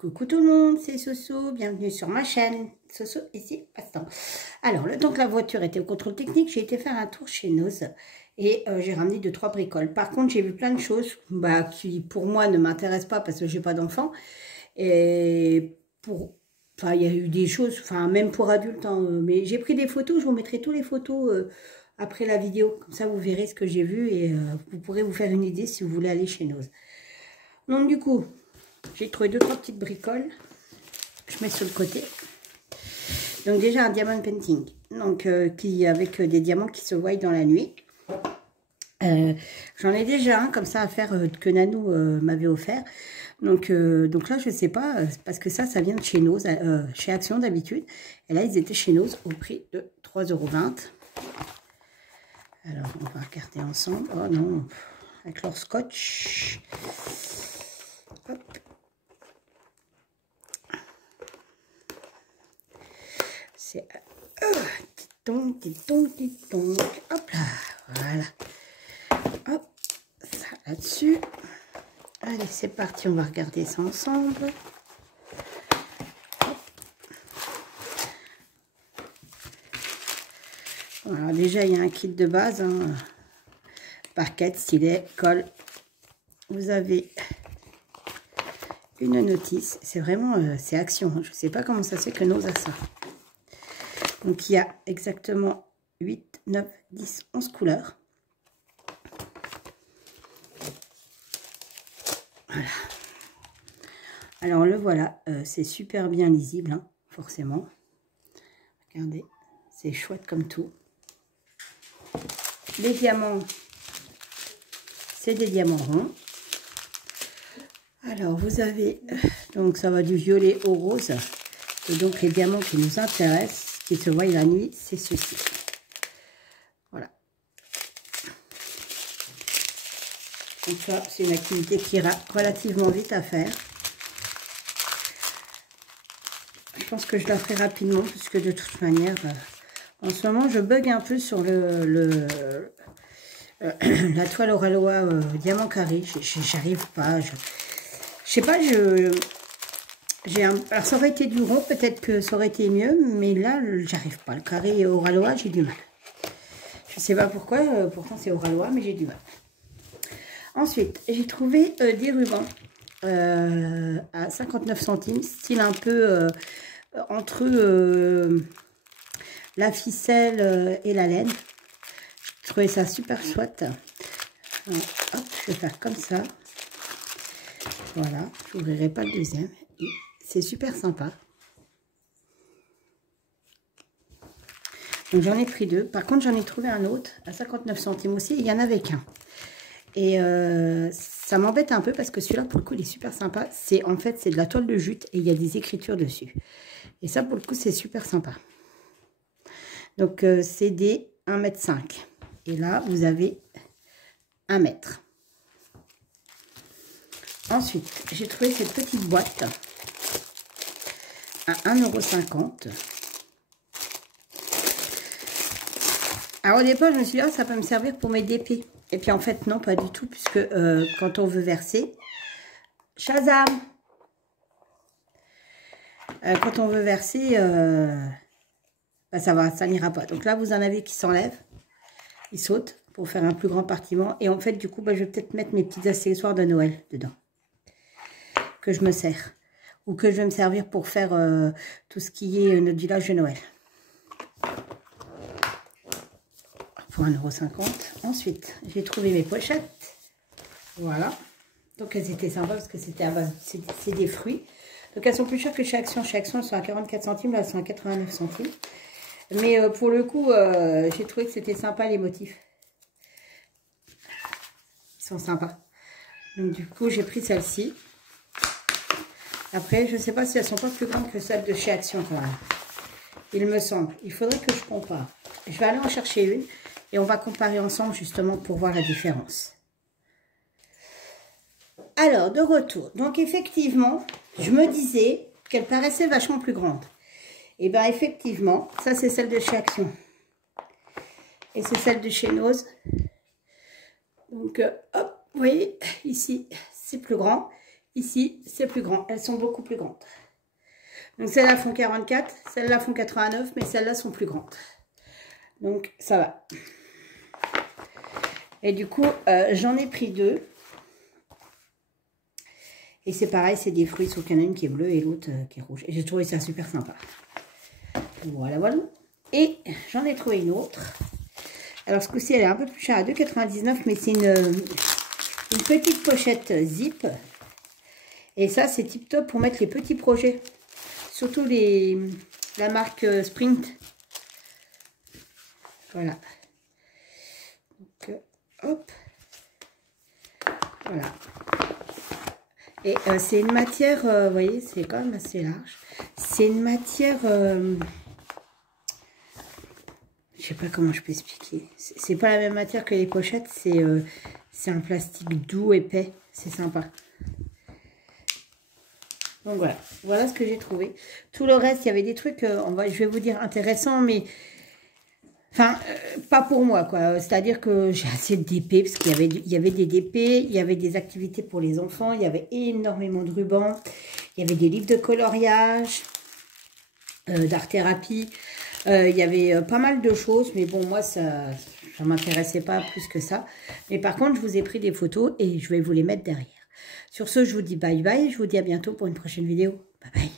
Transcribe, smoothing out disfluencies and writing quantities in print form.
Coucou tout le monde, c'est Soso, bienvenue sur ma chaîne. Soso, ici, passe-temps. Alors, le temps que la voiture était au contrôle technique, j'ai été faire un tour chez Noz et j'ai ramené 2-3 bricoles. Par contre, j'ai vu plein de choses qui, pour moi, ne m'intéressent pas parce que j'ai pas d'enfant. Et enfin, il y a eu des choses, enfin, même pour adultes, hein, mais j'ai pris des photos, je vous mettrai toutes les photos après la vidéo. Comme ça, vous verrez ce que j'ai vu et vous pourrez vous faire une idée si vous voulez aller chez Noz. Donc, du coup, j'ai trouvé 2-3 petites bricoles. Je mets sur le côté. Donc déjà un diamond painting. Donc avec des diamants qui se voient dans la nuit. J'en ai déjà un comme ça à faire que Nanou m'avait offert. Donc là je sais pas parce que ça vient de chez Noz, chez Action d'habitude. Et là ils étaient chez Noz au prix de 3,20 €. Alors on va regarder ensemble. Oh non, avec leur scotch. Hop. C'est petit ton. Hop là, voilà. Hop, ça là-dessus. Allez, c'est parti, on va regarder ça ensemble. Hop. Voilà, déjà, il y a un kit de base. Hein. Parquet, stylet, colle. Vous avez une notice. C'est vraiment, c'est Action. Je ne sais pas comment ça se fait que Noz a ça. Donc, il y a exactement 8, 9, 10, 11 couleurs. Voilà. Alors, le voilà. C'est super bien lisible, hein, forcément. Regardez. C'est chouette comme tout. Les diamants, c'est des diamants ronds. Alors, vous avez... donc, ça va du violet au rose. Et donc, les diamants qui nous intéressent, qui se voient la nuit, c'est ceci. Voilà. Donc ça, c'est une activité qui ira relativement vite à faire. Je pense que je la ferai rapidement, puisque de toute manière, en ce moment, je bug un peu sur la toile Oralois diamant carré. J'arrive pas. Je sais pas, alors ça aurait été du rond, peut-être que ça aurait été mieux, mais là, j'arrive pas. Le carré Oralois, j'ai du mal. Je sais pas pourquoi, pourtant c'est Oralois, mais j'ai du mal. Ensuite, j'ai trouvé des rubans à 59 centimes, style un peu entre la ficelle et la laine. Je trouvais ça super chouette. Alors, hop, je vais faire comme ça. Voilà, je n'ouvrirai pas le deuxième. C'est super sympa. Donc j'en ai pris 2. Par contre, j'en ai trouvé un autre à 59 centimes aussi. Il y en avait qu'un. Et ça m'embête un peu parce que celui-là, pour le coup, il est super sympa. En fait, c'est de la toile de jute et il y a des écritures dessus. Et ça, pour le coup, c'est super sympa. Donc, c'est des 1,5 m. Et là, vous avez 1 m. Ensuite, j'ai trouvé cette petite boîte à 1,50 €. Alors, au départ, je me suis dit, oh, ça peut me servir pour mes DP. Et puis, en fait, non, pas du tout, puisque quand on veut verser... Shazam! Quand on veut verser, ça n'ira pas. Donc là, vous en avez qui s'enlèvent. Ils sautent pour faire un plus grand compartiment. Et en fait, du coup, je vais peut-être mettre mes petits accessoires de Noël dedans. Que je me sers. Ou que je vais me servir pour faire tout ce qui est notre village de Noël. Pour 1,50 €. Ensuite, j'ai trouvé mes pochettes. Voilà. Donc, elles étaient sympas parce que c'était à base, c'est des fruits. Donc, elles sont plus chères que chez Action. Chez Action, elles sont à 44 centimes. Là, elles sont à 89 centimes. Mais pour le coup, j'ai trouvé que c'était sympa les motifs. Ils sont sympas. Donc, du coup, j'ai pris celle-ci. Après, je ne sais pas si elles sont pas plus grandes que celles de chez Action quand même. Il me semble. Il faudrait que je compare. Je vais aller en chercher une. Et on va comparer ensemble justement pour voir la différence. Alors, de retour. Donc, effectivement, je me disais qu'elle paraissait vachement plus grande. Et bien, effectivement, ça, c'est celle de chez Action. Et c'est celle de chez Noz. Donc, hop, vous voyez, ici, c'est plus grand. Ici, c'est plus grand. Elles sont beaucoup plus grandes. Donc, celles-là font 44, celles-là font 89, mais celles-là sont plus grandes. Donc, ça va. Et du coup, j'en ai pris 2. Et c'est pareil, c'est des fruits, sauf qu'il y en a une qui est bleue et l'autre qui est rouge. Et j'ai trouvé ça super sympa. Voilà, voilà. Et j'en ai trouvé une autre. Alors, ce coup-ci, elle est un peu plus chère à 2,99, mais c'est une petite pochette zip. Et ça, c'est tip top pour mettre les petits projets. Surtout la marque Sprint. Voilà. Donc, hop. Voilà. Et c'est une matière, vous voyez, c'est quand même assez large. C'est une matière, je sais pas comment je peux expliquer. C'est pas la même matière que les pochettes, c'est un plastique doux, épais. C'est sympa. Donc voilà, voilà ce que j'ai trouvé. Tout le reste, il y avait des trucs, je vais vous dire intéressants, mais enfin, pas pour moi, quoi. C'est-à-dire que j'ai assez de DP, parce qu'il y avait des DP, il y avait des activités pour les enfants, il y avait énormément de rubans, il y avait des livres de coloriage, d'art-thérapie, il y avait pas mal de choses, mais bon, moi, ça ne m'intéressait pas plus que ça. Mais par contre, je vous ai pris des photos et je vais vous les mettre derrière. Sur ce, je vous dis bye bye, je vous dis à bientôt pour une prochaine vidéo. Bye bye.